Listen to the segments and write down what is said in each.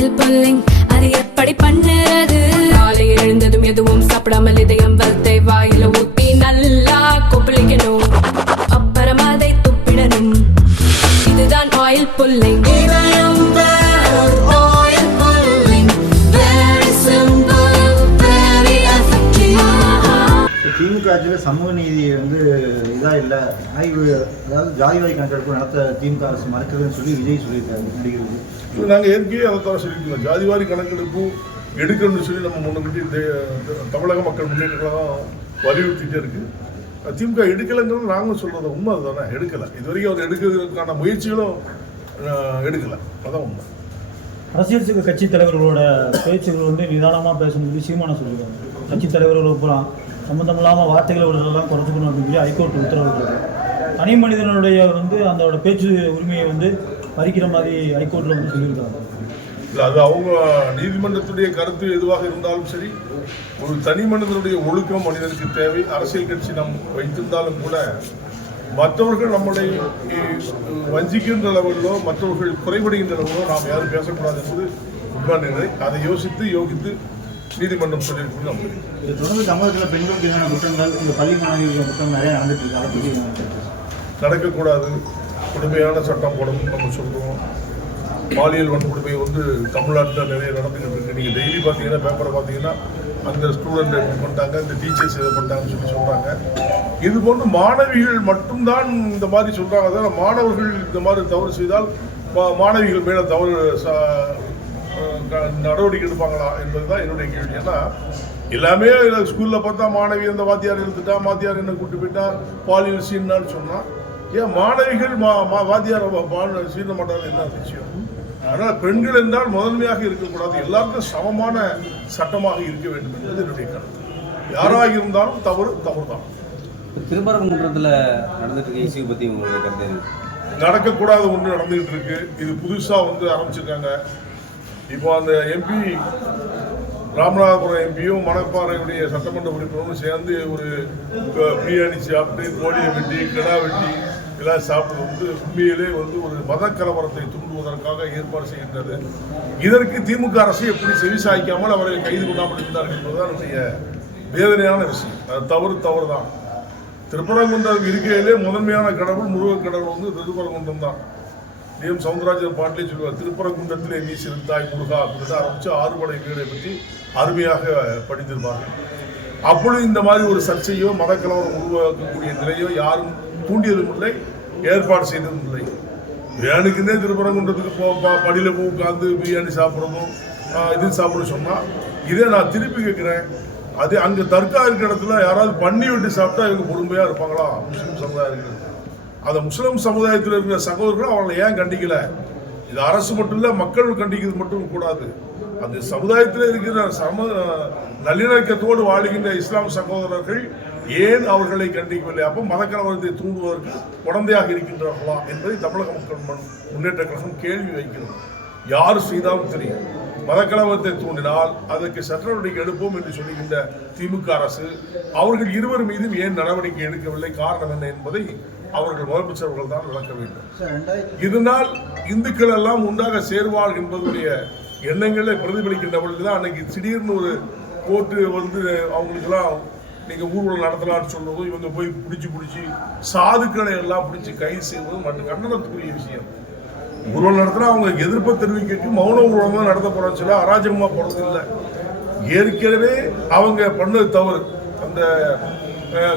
Oil pulling அது எப்படி பண்ணுறது? காலையில் எழுந்ததும் எதுவும் சாப்பிடாமல் இதயம் வளர்த்தை வாயில ஊத்தி நல்லா கொப்பளிக்கணும், அப்புறம் அதை துப்பிடணும். இதுதான் ஆயில் புல்லிங். திமுக ஆட்சியில் சமூக நீதி வந்து இதாக இல்லை, ஆய்வு அதாவது ஜாதிவாரி கணக்கெடுப்பு நடத்த திமுக அரசு மறுக்கிறதுன்னு சொல்லி விஜய் சொல்லியிருக்காரு நடிகர்கள். நாங்கள் ஏற்கனவே அதை தான் சொல்லியிருக்கோம், ஜாதிவாரி கணக்கெடுப்பு எடுக்கணும்னு சொல்லி நம்ம முன்னக்கூட்டி தமிழக மக்கள் முன்னேற்றங்களாக வலியுறுத்திட்டே இருக்கு. திமுக எடுக்கலைங்கிறது நாங்களும் சொல்றது உண்மை. அதுதானே எடுக்கலை, இது வரைக்கும் அவர் எடுக்கிறதுக்கான முயற்சிகளும் எடுக்கலை, அதான் உண்மை. அரசியல் கட்சி தலைவர்களோட பேச்சுகள் வந்து நிதானமாக பேசணும்னு சொல்லி சீமானை சொல்லியிருக்காங்க. கட்சி தலைவர்கள் பூரா சம்மந்தம் இல்லாமல் வார்த்தைகளை விடுறதெல்லாம் குறைச்சிக்கணும் அப்படின்னு சொல்லி ஹைகோர்ட் உத்தரவிட்டு தனி மனிதனுடைய வந்து அந்த பேச்சு உரிமையை வந்து பறிக்கிற மாதிரி ஹைகோர்ட்டில் வந்து சொல்லியிருக்காங்க. இல்லை, அது அவங்க நீதிமன்றத்துடைய கருத்து எதுவாக இருந்தாலும் சரி, ஒரு தனி மனிதனுடைய ஒழுக்கம் மனிதனுக்கு தேவை. அரசியல் கட்சி நாம் வைத்திருந்தாலும் கூட மற்றவர்கள் நம்மளை வஞ்சிக்கின்ற அளவிலோ மற்றவர்கள் குறைபடுகின்ற அளவிலோ நாம் யாரும் பேசக்கூடாது என்பது உண்மையான நிலை. அதை யோகித்து நீதிமன்றம் சொல்லியிருக்கணும். நம்ம இது தொடர்ந்து தமிழகத்தில் பெண்களுக்கு எதிரான குற்றங்கள், இந்த பள்ளி மாணவிகள் குற்றம் நிறைய நடந்துட்டு இருக்கு. அதை பற்றி நடக்கக்கூடாது, கொடுமையான சட்டம் போடணும்னு நம்ம சொல்கிறோம். பாலியல் வன்கொடுமை வந்து தமிழ்நாட்டில் நிறைய நடந்துக்கிட்டு இருக்கு. நீங்கள் டெய்லி பார்த்தீங்கன்னா, பேப்பரை பார்த்தீங்கன்னா, அந்த ஸ்டூடெண்ட் எப்படி பண்ணிட்டாங்க, இந்த டீச்சர்ஸ் இதை பண்ணிட்டாங்கன்னு சொல்லி சொல்கிறாங்க. இது போன்று மாணவிகள் மட்டும்தான் இந்த மாதிரி சொல்கிறாங்க. அதான் மாணவர்கள் இந்த மாதிரி தவறு செய்தால் மாணவிகள் மேலே தவறு நடவடிக்கை எடுப்பாங்களா என்பதுதான் என்னுடைய கேள்வி. ஏன்னா எல்லாமே ஸ்கூலில் பார்த்தா மாணவி அந்த வாத்தியார் எடுத்துட்டா, வாத்தியார் என்ன கூட்டு போயிட்டா, பாலியல் சீன்னான்னு சொன்னால் ஏன் மாணவிகள் வாத்தியார் சீன மாட்டாங்க, என்ன விஷயம்? ஆனால் பெண்கள் என்றால் முதன்மையாக இருக்கக்கூடாது, எல்லாருக்கும் சமமான சட்டமாக இருக்க வேண்டும் என்பது என்னுடைய கருத்து. யாராக இருந்தாலும் தவறு தான். திருப்பரங்குன்றத்தில் நடந்துட்டு இருக்க இஷ்யூ பற்றி உங்களுடைய கருத்து? நடக்கக்கூடாது ஒன்று நடந்துகிட்டு இருக்கு. இது புதுசாக வந்து ஆரம்பிச்சிருக்காங்க. இப்போ அந்த எம்பி ராமநாதபுரம் எம்பியும் மணப்பாறையுடைய சட்டமன்ற உறுப்பினரும் சேர்ந்து ஒரு பிரியாணி சாப்பிட்டு, கோழியை வெட்டி, கிடா வெட்டி எல்லாம் சாப்பிட்டு வந்து உண்மையிலே வந்து ஒரு மத கலவரத்தை தூண்டுவதற்காக ஏற்பாடு செய்கின்றது. இதற்கு திமுக அரசு எப்படி செவிசாய்க்காமல் அவரை கைது கொள்ளாமல் இருந்தார்கள் என்பதுதான் என்னுடைய வேதனையான விஷயம். அது தவறு தான். திருப்பரங்குன்றம் இருக்கையிலே முதன்மையான கடவுள் முருகன் கடவுள் வந்து திருப்பரங்குன்றம் தான். டிஎம் சவுந்தரராஜன் பாட்டிலே சொல்லுவார், திருப்பரங்குன்றத்திலே நீ சிறுத்தாய் முருகா அப்படின்னு ஆரம்பித்து 6 படை வீடை பற்றி அருமையாக படித்திருப்பார்கள். அப்பொழுது இந்த மாதிரி ஒரு சர்ச்சையோ மதக்கலவரம் உருவாக்கக்கூடிய நிலையோ யாரும் தூண்டியதும் இல்லை, ஏற்பாடு செய்ததும் இல்லை. பிரியாணிக்குன்னே திருப்பரங்குன்றத்துக்கு படியில் போய் உட்காந்து பிரியாணி சாப்பிட்றதும் இது சாப்பிடணும் சொன்னால், இதே நான் திருப்பி கேட்குறேன், அது அங்கே தர்கா இருக்கிற இடத்துல யாராவது பண்ணி விட்டு சாப்பிட்டா இவங்க பொறுமையாக இருப்பாங்களா? முஸ்லீம் சமுதாயம் இருக்கிறது. அந்த முஸ்லிம் சமுதாயத்தில் இருக்கிற சகோதரர்கள் அவங்களை ஏன் கண்டிக்கல? இது அரசு மட்டும் இல்லை, மக்கள் கண்டிக்கிறது மட்டும் கூடாது. அந்த சமுதாயத்தில் இருக்கிற நல்லிணக்கத்தோடு வாழ்கின்ற இஸ்லாம் சகோதரர்கள் ஏன் அவர்களை கண்டிக்கவில்லை? அப்போ மதக்கலவரத்தை தூண்டுவதற்கு குழந்தையாக இருக்கின்றார்களா என்பதை தமிழக மக்கள் முன்னேற்ற கழகம் கேள்வி வைக்கிறது. யார் செய்தாலும் தெரியும், மதக்கலவரத்தை தூண்டினால் அதற்கு சட்ட நடவடிக்கை எடுப்போம் என்று சொல்லுகின்ற திமுக அரசு அவர்கள் இருவர் மீதும் ஏன் நடவடிக்கை எடுக்கவில்லை? காரணம் என்ன என்பதை அவர்கள் முதலமைச்சர்கள் தான் விளக்க வேண்டும். இதனால் இந்துக்கள் எல்லாம் உண்டாக சேர்வார் என்பதுடைய எண்ணங்களை பிரதிபலிக்கின்றவர்கள் தான் அன்னைக்கு திடீர்னு ஒரு கோர்ட்டு வந்து அவங்களுக்கெல்லாம் நீங்கள் ஊர்வலம் நடத்தலாம்னு சொல்றதும், இவங்க போய் பிடிச்சி சாதுக்களை எல்லாம் பிடிச்சி கைது செய்வதும் மற்றும் கண்டனத்துக்குரிய விஷயம். ஊர்வலம் நடத்தினா அவங்க எதிர்ப்பை தெரிவிக்க மௌன ஊர்வலம் தான் நடத்த போறான்னு சொல்ல அராஜகமா போறது இல்லை. ஏற்கனவே அவங்க பண்ணது தவறு. அந்த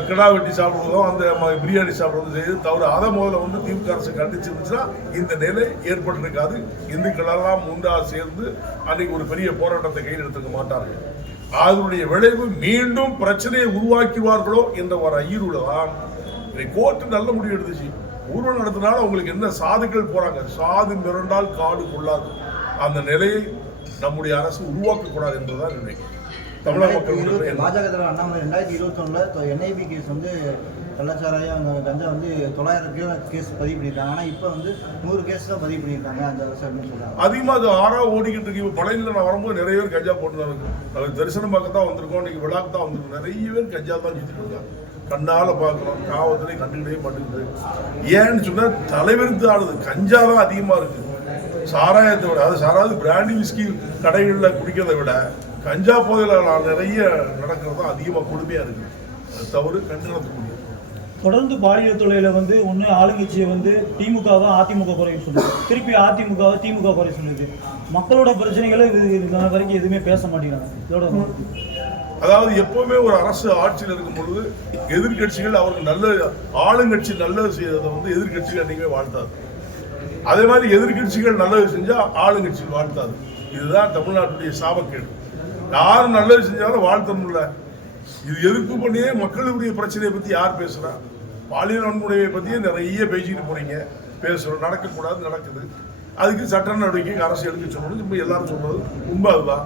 கிடா வெட்டி சாப்பிடுவதும் அந்த பிரியாணி சாப்பிடுவதும் செய்து தவறு. அதை முதல்ல வந்து திமுக அரசு கண்டிச்சிருந்துச்சுன்னா இந்த நிலை ஏற்பட்டிருக்காது. இந்துக்களெல்லாம் ஒன்றாக சேர்ந்து அன்னைக்கு ஒரு பெரிய போராட்டத்தை கையில் எடுத்துக்க மாட்டார்கள். அதனுடைய விளைவு மீண்டும் பிரச்சனையை உருவாக்குவார்களோ என்ற ஒரு ஐயரோட தான் கோர்ட்டு நல்ல முடிவு எடுத்துச்சு. ஊர்வலம் நடத்தினால அவங்களுக்கு என்ன சாதுக்கள் போறாங்க, சாது மிரண்டால் காடு கொள்ளாது. அந்த நிலையை நம்முடைய அரசு உருவாக்கக்கூடாது என்பதுதான் நினைக்கிறேன். தமிழக மக்கள் பாஜக தலைவர் அண்ணாமலை 2021 என்ஐபி கேஸ் வந்து கள்ளச்சாராயம் கஞ்சா வந்து 900 கேஸ் பதிவு பண்ணியிருக்காங்க. ஆனால் இப்போ வந்து 100 கேஸ் தான் பதிவு பண்ணியிருக்காங்க. அந்த சொல்றாங்க அதிகமாக அது 6 ஓடிக்கிட்டு இருக்கு. இப்போ பழையில நான் வரும்போது நிறைய பேர் கஞ்சா போட்டுருந்தாங்க. நாங்கள் தரிசனம் பார்க்க தான் வந்திருக்கோம், இன்னைக்கு விழாக்கு தான் வந்திருக்கோம். நிறைய பேர் கஞ்சா தான் சுற்றிட்டு இருக்காங்க. கண்ணால பார்க்குறோம், காவத்திலே கண்டுக்கிட்டே மாட்டேங்குது. ஏன்னு சொன்னால் தலைவருக்கு ஆளுது கஞ்சா தான் அதிகமாக இருக்குது. சாராயத்தை விட சாராவது பிராண்டி விஸ்கி கடைகளில் குடிக்கிறதை விட கஞ்சா போதையில் நிறைய நடக்கிறது தான் அதிகமாக கொடுமையாக இருக்குது. அது தவறு, கண்டனத்துக்குரிய. தொடர்ந்து பாலியல் தொழில வந்து ஒன்று ஆளுங்கட்சியை வந்து திமுக தான் அதிமுக குறை சொல்லுது, திருப்பி அதிமுக திமுக குறை சொல்லுது. மக்களோட பிரச்சனைகளை இது வரைக்கும் எதுவுமே பேச மாட்டேங்கிறாங்க. இதோட அதாவது எப்பவுமே ஒரு அரசு ஆட்சியில் இருக்கும் பொழுது எதிர்கட்சிகள் அவருக்கு நல்ல ஆளுங்கட்சி நல்லது செய்யறதை வந்து எதிர்கட்சிகள் அன்றைக்கே வாழ்த்தாது. அதே மாதிரி எதிர்கட்சிகள் நல்லது செஞ்சா ஆளுங்கட்சிகள் வாழ்த்தாது. இதுதான் தமிழ்நாட்டுடைய சாபக்கேடு. யாரும் நல்லது செஞ்சாலும் வாழ்த்தணும்ல. இது எதிர்ப்பு பண்ணியே மக்களுடைய பிரச்சனையை பத்தி யார் பேசுறா? பாலியல் வன்முறையை பத்தியே நிறைய பேசிட்டு போறீங்க, பேசுறோம். நடக்கக்கூடாது, நடக்குது. அதுக்கு சட்ட நடவடிக்கை அரசு எடுக்க சொல்லணும். இப்ப எல்லாரும் சொல்றது உண்மை அதுதான்.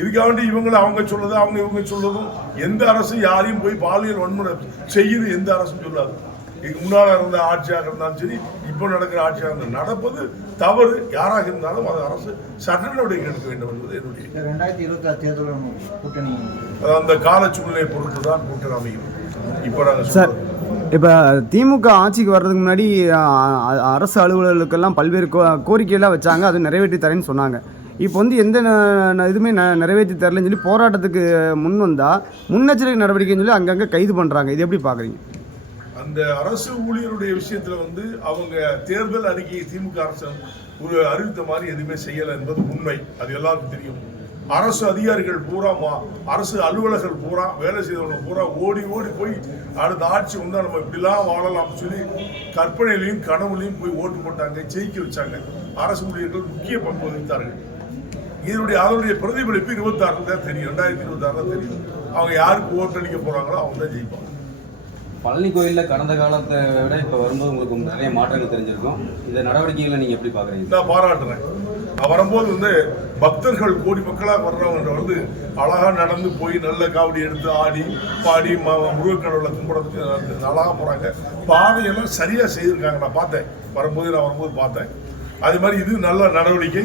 இதுக்காக வேண்டி இவங்களை அவங்க சொல்றது, அவங்க இவங்க சொல்றதும் எந்த அரசு யாரையும் போய் பாலியல் வன்முறை செய்யுது எந்த அரசும் சொல்லாது. இதுக்கு முன்னால இருந்த ஆட்சியாக இருந்தாலும் சரி, இப்போ நடக்கிற ஆட்சியாக இருந்தாலும் நடப்பது தவறு. யாராக இருந்தாலும் அது அரசு சட்ட நடவடிக்கை எடுக்க வேண்டும் என்பது என்னுடைய. 2026 தேர்தல் கூட்டணி அந்த கால சூழ்நிலையை பொறுத்து தான் கூட்டணி அமையும். இப்போ நாங்கள் சார், இப்போ திமுக ஆட்சிக்கு வர்றதுக்கு முன்னாடி அரசு அலுவலர்களுக்கெல்லாம் பல்வேறு கோரிக்கையெல்லாம் வச்சாங்க, அது நிறைவேற்றி தரேன்னு சொன்னாங்க. இப்போ வந்து எந்த இதுவுமே நிறைவேற்றி தரலன்னு சொல்லி போராட்டத்துக்கு முன் வந்தால் முன்னெச்சரிக்கை நடவடிக்கைன்னு சொல்லி அங்கங்கே கைது பண்ணுறாங்க. இது எப்படி பார்க்குறீங்க? அந்த அரசு ஊழியருடைய விஷயத்தில் வந்து அவங்க தேர்தல் அறிக்கையை திமுக அரசு ஒரு அறிவித்த மாதிரி எதுவுமே செய்யலை என்பது உண்மை. அது எல்லாருக்கும் தெரியும். அரசு அதிகாரிகள் பூரா, அரசு அலுவலர்கள் பூரா, வேலை செய்தவங்க பூரா ஓடி ஓடி போய் அடுத்த ஆட்சி வந்தால் நம்ம இப்படிலாம் வாழலாம்னு சொல்லி கற்பனையிலையும் கனவுலையும் போய் ஓட்டு போட்டாங்க, ஜெயிக்க வச்சாங்க. அரசு ஊழியர்கள் முக்கிய பங்கு வகித்தார்கள். அதனுடைய பிரதிபலிப்பு 26 தான் தெரியும், 2026 தான் தெரியும். அவங்க யாருக்கு ஓட்டு அளிக்க போறாங்களோ அவங்க தான் ஜெயிப்பாங்க. பழனி கோயிலில் கடந்த காலத்தை விட இப்போ வரும்போது உங்களுக்கு நிறைய மாற்றங்கள் தெரிஞ்சிருக்கும். இந்த நடவடிக்கைகளை நீங்கள் எப்படி பார்க்குறீங்க? நான் பாராட்டுறேன். வரும்போது வந்து பக்தர்கள் கோடி மக்களாக வர்றவங்க வந்து அழகா நடந்து போய் நல்ல காவடி எடுத்து ஆடி பாடி முருகக்கடவுளை கும்பிடறதுக்கு அழகா போறாங்க. பாதையெல்லாம் சரியா செய்திருக்காங்க. நான் பார்த்தேன், வரும்போது பார்த்தேன். அது மாதிரி இது நல்ல நடவடிக்கை.